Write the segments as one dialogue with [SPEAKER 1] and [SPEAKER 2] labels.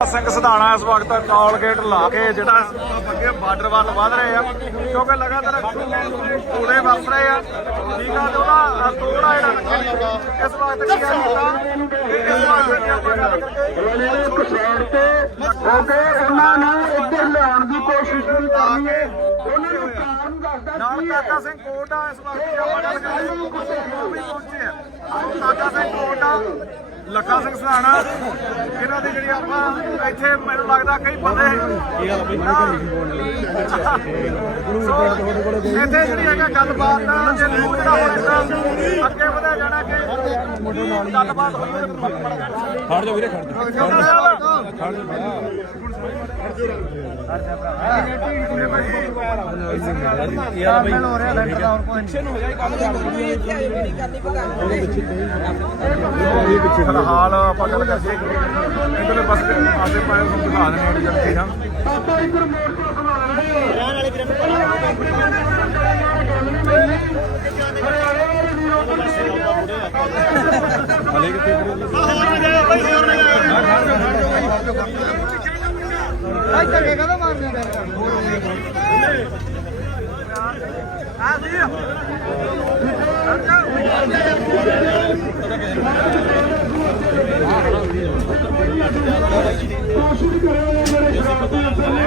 [SPEAKER 1] ਸਿੰਘ ਸਧਾਣਾ ਇਸ ਵਕਤ toll gate ਲਾ ਕੇ ਜਿਹੜਾ ਅੱਗੇ ਬਾਰਡਰ ਵੱਲ ਵਧ ਰਹੇ ਆ, ਕਿਉਂਕਿ ਲਗਾਤਾਰ ਧੂੜੇ ਵਰਸ ਰਹੇ ਆ। ਠੀਕ ਆ, ਤੇ ਉਹਦਾ ਤੋੜਾ ਜਿਹੜਾ ਇਸ ਵਕਤ ਕੀ ਆ ਇਸ ਵਕਤ ਜੇ
[SPEAKER 2] ਤੇ? ਹੋ ਉਹਨਾਂ ਨੂੰ ਇੱਧਰ ਲਿਆਉਣ ਦੀ ਕੋਸ਼ਿਸ਼ ਵੀ ਕਰਨੀ ਹੈ ਉਹਨਾਂ ਨੂੰ ਕਾਰਨ ਦੱਸਦਾ
[SPEAKER 1] ਨਾਲ ਕਾਕਾ ਸਿੰਘ ਕੋਟ ਇਸ ਵਕਤ ਜੇ ਆਪਾਂ ਗੱਲ ਉਹ ਵੀ ਪਹੁੰਚੇ ਆ। ਕਾਕਾ ਸਿੰਘ ਕੋਟ ਲੱਖਾ ਸਿੰਘ ਸਧਾਣਾ ਇਹਨਾਂ ਦੀ ਜਿਹੜੀ ਆਪਾਂ ਇੱਥੇ ਮੈਨੂੰ ਲੱਗਦਾ ਕਈ ਬੰਦੇ ਇੱਥੇ ਜਿਹੜੀ ਹੈਗਾ ਗੱਲਬਾਤ ਆ, ਜੇ ਜਿਹੜਾ ਹੁਣ ਇਸ ਅੱਗੇ ਵਧਿਆ ਜਾਣਾ ਕਿ ਗੱਲਬਾਤ ਹੋਈ ਹੈ।
[SPEAKER 3] ਖੜ ਜਾ ਵੀਰੇ ਖੜ ਜਾ। ਖੜ ਜਾ ਯਾਰ ਬਈ ਪਿੱਛੇ ਨੂੰ ਹੋ ਜਾਏ ਕੰਮ
[SPEAKER 1] ਫਿਲਹਾਲ ਆਪਾਂ ਗੱਲ ਕਰਦੇ ਇਧਰਲੇ ਪਾਸੇ ਆਸੇ ਪਾਸੇ ਨੂੰ ਦਿਖਾ ਦਿੰਦੇ ਹਾਂ ਜਿਹੜੀ ਚੀਜ਼ਾਂ
[SPEAKER 2] ਆਪਾਂ ਇੱਧਰ ਮੋੜ ਤੋਂ ਸੰਭਾਲਾਂਗੇ
[SPEAKER 3] ਹਲੇ ਕਿੱਥੇ ਵੀਰੇ
[SPEAKER 2] ਕੋਸ਼ਿਸ਼ ਕਰਾਂਗੇ ਜਿਹੜੇ ਸ਼ਰਾਰਤੀ ਅਫਸਰ ਨੇ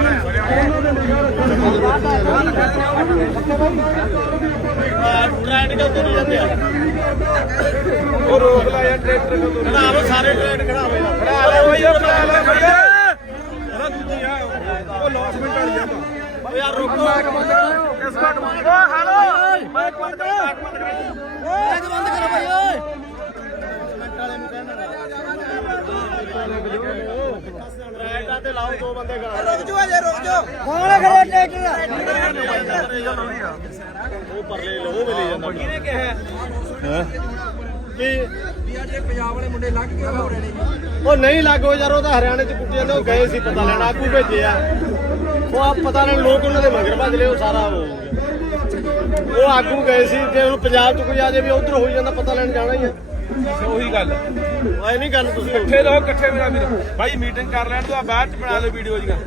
[SPEAKER 2] ਉਹਨਾਂ ਦੇ ਨਿਗਾਹ ਰੱਖਣ
[SPEAKER 1] ਉਹ ਰੋਕ ਲਾ ਯਾਰ ਟਰੈਕਟਰ ਨੂੰ ਖੜਾਵੋ ਸਾਰੇ ਟਰੈਕਟ ਖੜਾਵੋ ਖੜਾ ਲੈ ਓਏ ਯਾਰ ਖੜਾ ਲੈ ਖੜੇ ਉਹਦਾ ਦੂਜੀ ਆ ਉਹ ਲੌਸਮੈਂਟ ਵਾਲੀ ਆ ਓ ਯਾਰ ਰੁਕੋ ਕਿਸ ਕੱਟ ਬੰਦ ਓ ਹੈਲੋ ਮਾਈਕ ਬੰਦ ਕਰੋ ਮਾਈਕ ਬੰਦ ਕਰੋ ਮਾਈਕ ਬੰਦ ਕਰੋ ਭਾਈ ਓਏ ਟਰੈਕਟਾਂ ਤੇ ਲਾਓ ਦੋ ਬੰਦੇ ਖੜਾ ਰੁਕ ਜਾਓ ਜੇ ਰੁਕ ਜਾਓ। ਕੌਣ ਖੜਾ ਟਰੈਕਟਰ ਉਹ ਪਰਲੇ ਲੋ ਉਹ ਮਿਲੇ ਜਾਂਦਾ। ਕਿਹਨੇ ਕਿਹਾ? ਕਿ ਉਹ ਨਹੀਂ ਲੱਗੋ ਯਾਰ ਉਹ ਤਾਂ ਹਰਿਆਣੇ ਚ ਕੁੱਟੀਆਂ ਦੇ ਉਹ ਗਏ ਸੀ ਪਤਾ ਲੈਣ ਆਗੂ ਭੇਜੇ ਆ। ਉਹ ਆ ਪਤਾ ਲੈਣ ਲੋਕ ਉਹਨਾਂ ਦੇ ਮਗਰ ਭੱਜ ਲਏ ਉਹ ਸਾਰਾ ਉਹ ਹੋ ਆਗੂ ਗਏ ਸੀ ਜੇ ਹੁਣ ਪੰਜਾਬ ਚ ਕੋਈ ਆ ਜਾਵੇ ਉਧਰ ਹੋਈ ਜਾਂਦਾ ਪਤਾ ਲੈਣ ਜਾਣਾ ਹੀ ਆ।
[SPEAKER 3] ਉਹੀ ਗੱਲ
[SPEAKER 1] ਐ ਨਹੀਂ ਗੱਲ ਤੁਸੀਂ
[SPEAKER 3] ਇਕੱਠੇ ਰਹੋ ਇਕੱਠੇ ਮੇਰਾ ਵੀਰ। ਭਾਈ ਮੀਟਿੰਗ ਕਰ ਲੈਣ ਤੋਂ ਆ ਬਾਅਦ ਚ ਬਣਾ ਲਓ ਵੀਡੀਓ ਜੀਆਂ